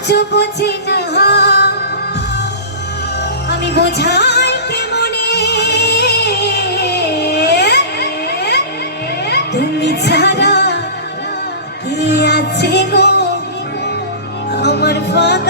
অথচ বোঝে না। আমি বোঝাই কেমনে? তুমি ছাড়া কি আছে গো? আমার ফাঁকা